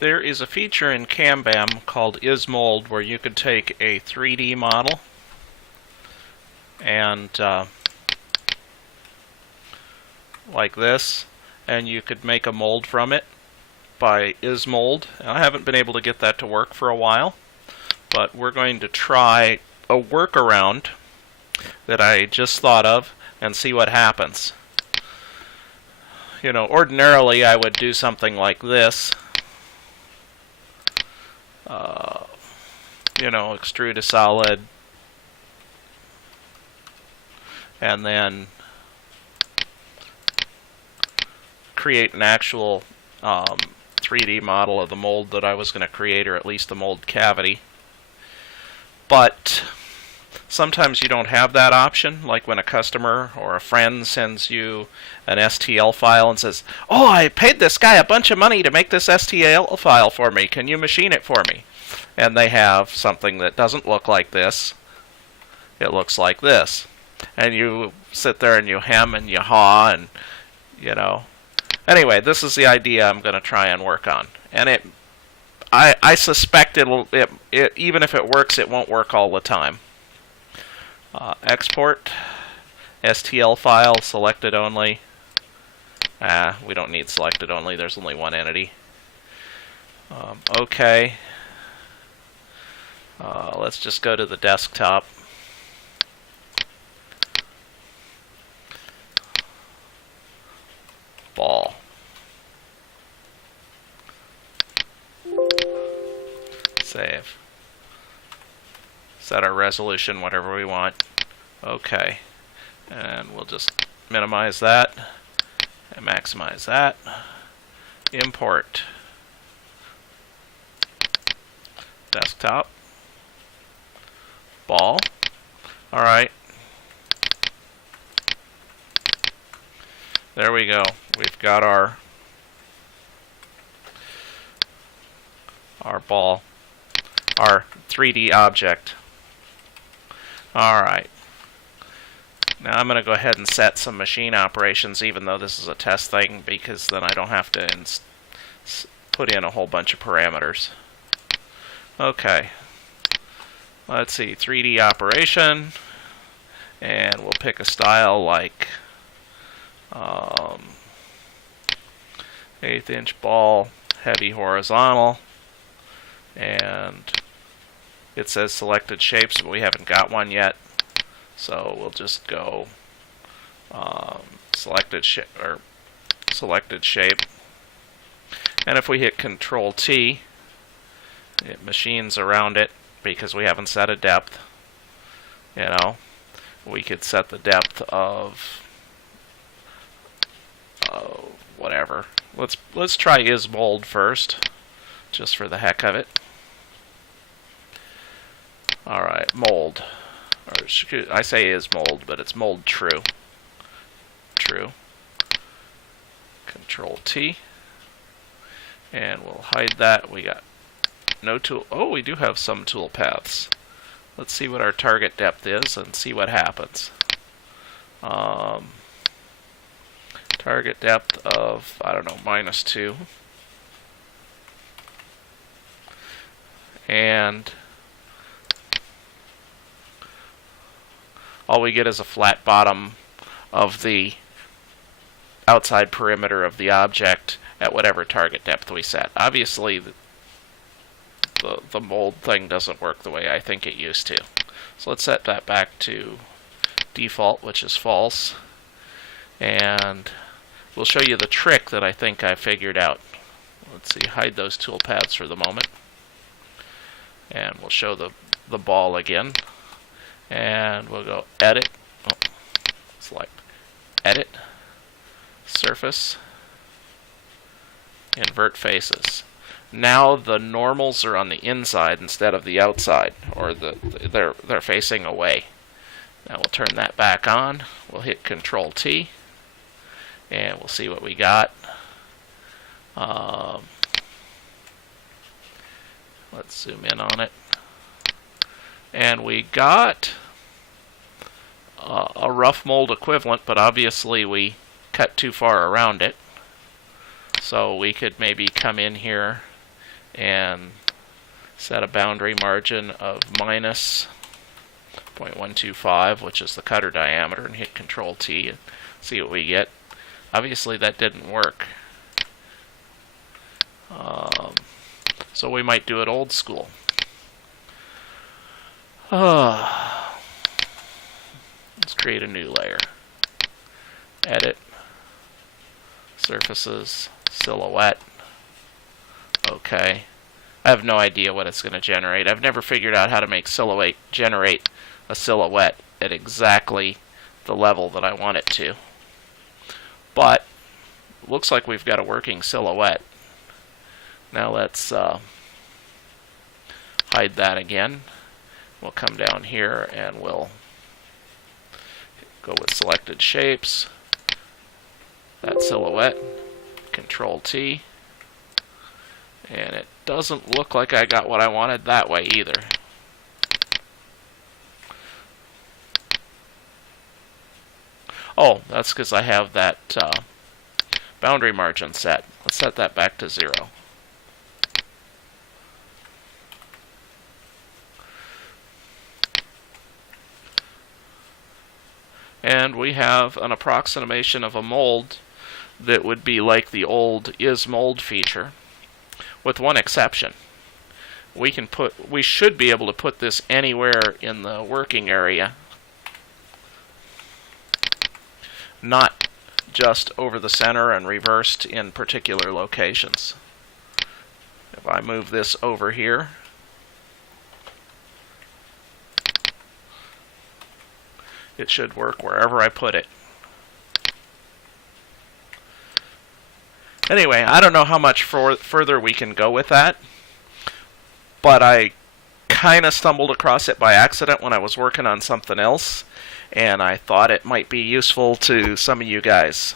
There is a feature in CamBam called IsMold where you could take a 3D model and like this, and you could make a mold from it by IsMold. I haven't been able to get that to work for a while, but we're going to try a workaround that I just thought of and see what happens. You know, ordinarily I would do something like this. You know, extrude a solid, and then create an actual 3D model of the mold that I was going to create, or at least the mold cavity. But sometimes you don't have that option, like when a customer or a friend sends you an STL file and says, "Oh, I paid this guy a bunch of money to make this STL file for me. Can you machine it for me?" And they have something that doesn't look like this. It looks like this. And you sit there and you hem and you haw and, you know. Anyway, this is the idea I'm going to try and work on. And I suspect even if it works, it won't work all the time. Export, STL file, selected only. We don't need selected only, there's only one entity. Okay. Let's just go to the desktop. Ball. Save. Set our resolution, whatever we want. Okay. And we'll just minimize that and maximize that. Import. Desktop. Ball. Alright. There we go. We've got our ball, our 3D object. Alright. Now I'm going to go ahead and set some machine operations, even though this is a test thing, because then I don't have to put in a whole bunch of parameters. Okay. Let's see, 3D operation, and we'll pick a style like 1/8 inch ball, heavy horizontal, and it says selected shapes, but we haven't got one yet, so we'll just go selected shape, and if we hit Control T, it machines around it because we haven't set a depth. You know, we could set the depth of whatever. Let's try IsMold first, just for the heck of it. All right, mold. Or I say IsMold, but it's mold true. True. Control T, and we'll hide that. We got no tool. Oh, we do have some tool paths. Let's see what our target depth is and see what happens. Target depth of, I don't know, -2. And all we get is a flat bottom of the outside perimeter of the object at whatever target depth we set. Obviously, the mold thing doesn't work the way I think it used to. So let's set that back to default, which is false. And we'll show you the trick that I think I figured out. Let's see, hide those tool paths for the moment. And we'll show the ball again. And we'll go edit. Select edit, surface, invert faces. Now the normals are on the inside instead of the outside, or they're facing away. Now we'll turn that back on. We'll hit Control T, and we'll see what we got. Let's zoom in on it, and we got a rough mold equivalent, but obviously we cut too far around it. So we could maybe come in here and set a boundary margin of minus 0.125, which is the cutter diameter, and hit Control T and see what we get. Obviously that didn't work. So we might do it old school. Let's create a new layer. Edit, surfaces, silhouette. Okay. I have no idea what it's going to generate. I've never figured out how to make silhouette generate a silhouette at exactly the level that I want it to. But it looks like we've got a working silhouette. Now let's hide that again. We'll come down here and we'll go with selected shapes. That silhouette. Control T. And it doesn't look like I got what I wanted that way either. Oh, that's because I have that boundary margin set. Let's set that back to 0. And we have an approximation of a mold that would be like the old is mold feature, with one exception. We should be able to put this anywhere in the working area, not just over the center and reversed in particular locations. If I move this over here, it should work wherever I put it. Anyway, I don't know how much further we can go with that, but I kind of stumbled across it by accident when I was working on something else, and I thought it might be useful to some of you guys.